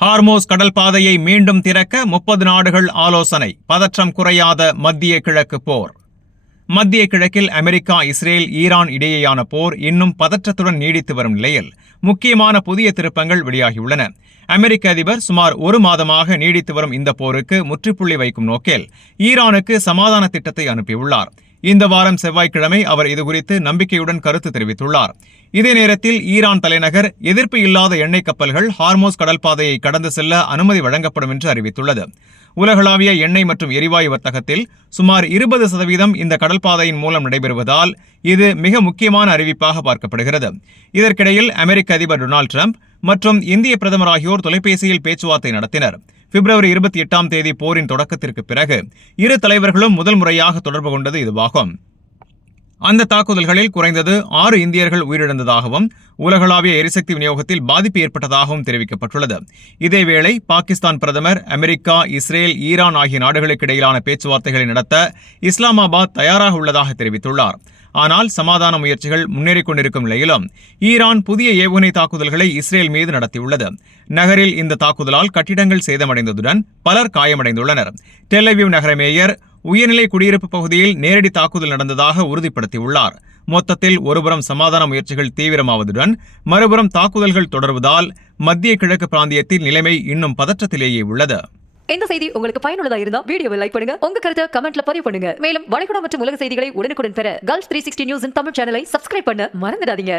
ஹார்மோஸ் கடல் பாதையை மீண்டும் திறக்க 30 நாடுகள் ஆலோசனை. பதற்றம் குறையாத மத்திய கிழக்கு போர். மத்திய கிழக்கில் அமெரிக்கா, இஸ்ரேல், ஈரான் இடையேயான போர் இன்னும் பதற்றத்துடன் நீடித்து வரும் நிலையில் முக்கியமான புதிய திருப்பங்கள் வெளியாகியுள்ளன. அமெரிக்க அதிபர் சுமார் ஒரு மாதமாக நீடித்து வரும் இந்த போருக்கு முற்றுப்புள்ளி வைக்கும் நோக்கில் ஈரானுக்கு சமாதான திட்டத்தை அனுப்பியுள்ளார். இந்த வாரம் செவ்வாய்க்கிழமை அவர் இதுகுறித்து நம்பிக்கையுடன் கருத்து தெரிவித்துள்ளார். இதே நேரத்தில் ஈரான் தலைநகர் எதிர்ப்பு இல்லாத எண்ணெய் கப்பல்கள் ஹார்மோஸ் கடல் பாதையை கடந்து செல்ல அனுமதி வழங்கப்படும் என்று அறிவித்துள்ளது. உலகளாவிய எண்ணெய் மற்றும் எரிவாயு வர்த்தகத்தில் சுமார் 20% இந்த கடல் பாதையின் மூலம் நடைபெறுவதால் இது மிக முக்கியமான அறிவிப்பாக பார்க்கப்படுகிறது. இதற்கிடையில் அமெரிக்க அதிபர் டொனால்டு டிரம்ப் மற்றும் இந்திய பிரதமர் ஆகியோர் தொலைபேசியில் பேச்சுவார்த்தை நடத்தினர். பிப்ரவரி 28ஆம் தேதி போரின் தொடக்கத்திற்கு பிறகு இரு தலைவர்களும் முதல் முறையாக தொடர்பு கொண்டது இதுவாகும். அந்த தாக்குதல்களில் குறைந்தது 6 இந்தியர்கள் உயிரிழந்ததாகவும் உலகளாவிய எரிசக்தி விநியோகத்தில் பாதிப்பு ஏற்பட்டதாகவும் தெரிவிக்கப்பட்டுள்ளது. இதேவேளை பாகிஸ்தான் பிரதமர் அமெரிக்கா, இஸ்ரேல், ஈரான் ஆகிய நாடுகளுக்கு இடையிலான பேச்சுவார்த்தைகளை நடத்த இஸ்லாமாபாத் தயாராக உள்ளதாக தெரிவித்துள்ளார். ஆனால் சமாதான முயற்சிகள் முன்னேறிக் கொண்டிருக்கும் நிலையிலும் ஈரான் புதிய ஏவுகணை தாக்குதல்களை இஸ்ரேல் மீது நடத்தியுள்ளது. நகரில் இந்த தாக்குதலால் கட்டிடங்கள் சேதமடைந்ததுடன் பலர் காயமடைந்துள்ளனர். டெல் அவீவ் நகர மேயர் உயர்நிலை குடியிருப்பு பகுதியில் நேரடி தாக்குதல் நடந்ததாக உறுதிப்படுத்தியுள்ளார். மொத்தத்தில் ஒருபுறம் சமாதான முயற்சிகள் தீவிரமாவதுடன் மறுபுறம் தாக்குதல்கள் தொடர்வதால் மத்திய கிழக்கு பிராந்தியத்தில் நிலைமை இன்னும் பதற்றத்திலேயே உள்ளது. இந்த செய்தி உங்களுக்கு பயனுள்ளதா இருந்தா வீடியோவை லைக் பண்ணுங்க, உங்க கருத்தை கமெண்ட்ல பதிவு பண்ணுங்க. மேலும் வளைகுடா மற்றும் உலக செய்திகளை உடனுக்குடன் பெற Gulf 360 நியூஸின் தமிழ் சேனலை சப்ஸ்கிரைப் பண்ண மறந்துடாதீங்க.